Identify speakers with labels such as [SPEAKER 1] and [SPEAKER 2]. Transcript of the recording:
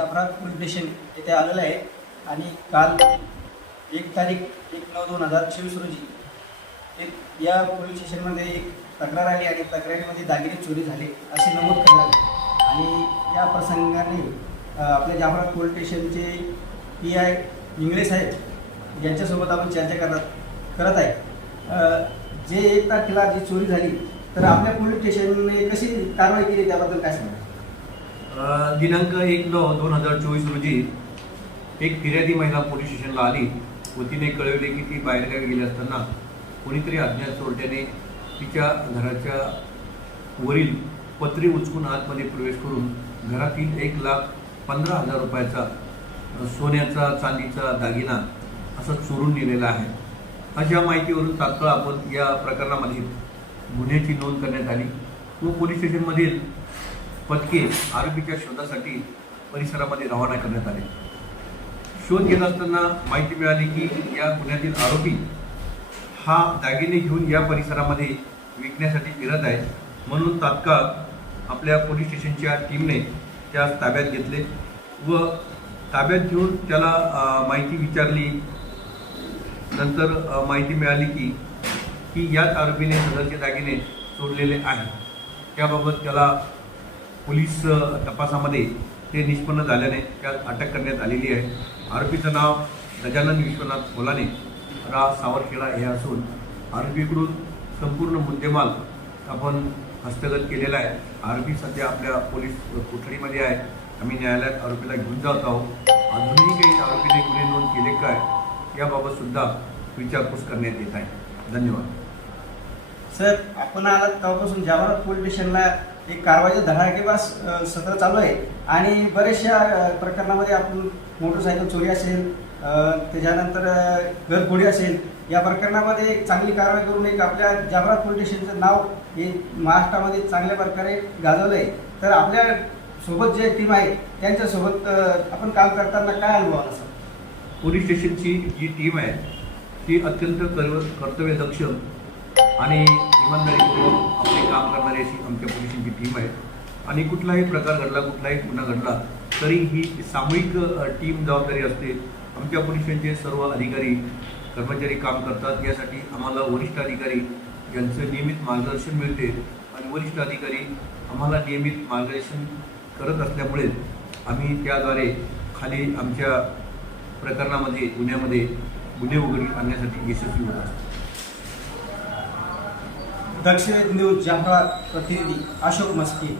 [SPEAKER 1] शाबरा पुलिस्टेशन येथे आलेलं आहे. आणि काल एक तारीख एक नऊ दोन हजार चोवीस रोजी एक या पोलीस स्टेशनमध्ये एक तक्रार आली आणि तक्रारीमध्ये दागिने चोरी झाले असे नमूद करण्यात आले. आणि या प्रसंगाने आपल्या जाफरा पोलीस स्टेशनचे पी आय इंगळे साहेब यांच्यासोबत आपण चर्चा करत करत आहे. जे एक तारखेला जी चोरी झाली तर आपल्या पोलीस स्टेशनने कशी कारवाई केली त्याबद्दल काय सांगा
[SPEAKER 2] दिनांक एक नऊ दोन हजार चोवीस रोजी एक फिर्यादी महिला पोलीस स्टेशनला आली. व तिने कळवले की ती बाहेरगावी गेली असताना कोणीतरी अज्ञात चोरट्याने तिच्या घराच्या वरील पत्रे उचकून आतमध्ये प्रवेश करून घरातील एक लाख पंधरा हजार रुपयाचा सोन्याचा चांदीचा दागिना असा चोरून दिलेला आहे. अशा माहितीवरून तात्काळ आपण या प्रकरणामध्ये गुन्ह्याची नोंद करण्यात आली. व पोलीस स्टेशनमधील पथके आरोपीच्या शोधासाठी परिसरामध्ये रवाना करण्यात आले. शोध घेत असताना माहिती मिळाली की या गुन्ह्यातील आरोपी हा दागिने घेऊन या परिसरामध्ये विकण्यासाठी फिरत आहे. म्हणून तात्काळ आपल्या पोलीस स्टेशनच्या टीमने त्यास ताब्यात घेतले व ताब्यात घेऊन त्याला माहिती विचारली. नंतर माहिती मिळाली की की याच आरोपीने सदरचे दागिने चोरलेले आहे त्याबाबत त्याला पोलीस तपासामध्ये ते निष्पन्न झाल्याने त्यात अटक करण्यात आलेली आहे. आरोपीचं नाव गजानन विश्वनाथ कोलाने रा. सावरखेडा हे असून आरोपीकडून संपूर्ण मुद्देमाल आपण हस्तगत केलेला आहे. आरोपी सध्या आपल्या पोलीस कोठडीमध्ये आहे. आम्ही न्यायालयात आरोपीला घेऊन जात आहोत. अजूनही काही आरोपीने गुन्हे नोंद केले काय याबाबत सुद्धा विचारपूस करण्यात येत आहे. धन्यवाद.
[SPEAKER 1] सर आपण आलात तेव्हापासून जवाहर पोलीस स्टेशनला एक कारवाईचा धडाकेबाज सत्र चालू आहे. आणि बऱ्याचशा प्रकरणामध्ये आपण मोटरसायकल चोरी असेल त्याच्यानंतर घरघोडी घरफोडी असेल या प्रकरणामध्ये एक चांगली कारवाई करून एक आपल्या जाबरा पोलीस स्टेशनचं नाव हे महाराष्ट्रामध्ये चांगल्या प्रकारे गाजवलं आहे तर आपल्यासोबत जे टीम आहे त्यांच्यासोबत आपण काम करताना काय अनुभव आला सर
[SPEAKER 2] पोलीस स्टेशनची जी टीम आहे ती अत्यंत कर्व कर्तव्यदक्ष आणि इमानदारीपूर्वक आपले काम अशी आमच्या पोलिसांची टीम आहे आणि कुठलाही प्रकार घडला कुठलाही गुन्हा घडला तरी ही सामूहिक टीम जबाबदारी असते. आमच्या पोलिसांचे सर्व अधिकारी कर्मचारी काम करतात. यासाठी आम्हाला वरिष्ठ अधिकारी यांचं नियमित मार्गदर्शन मिळते. आणि वरिष्ठ अधिकारी आम्हाला नियमित मार्गदर्शन करत असल्यामुळे आम्ही त्याद्वारे खाली आमच्या प्रकरणामध्ये गुन्ह्यामध्ये गुन्हे उघडी आणण्यासाठी यशस्वी होत असतो
[SPEAKER 1] दक्षिण न्यूज जाफरा प्रतिनिधी अशोक मस्के.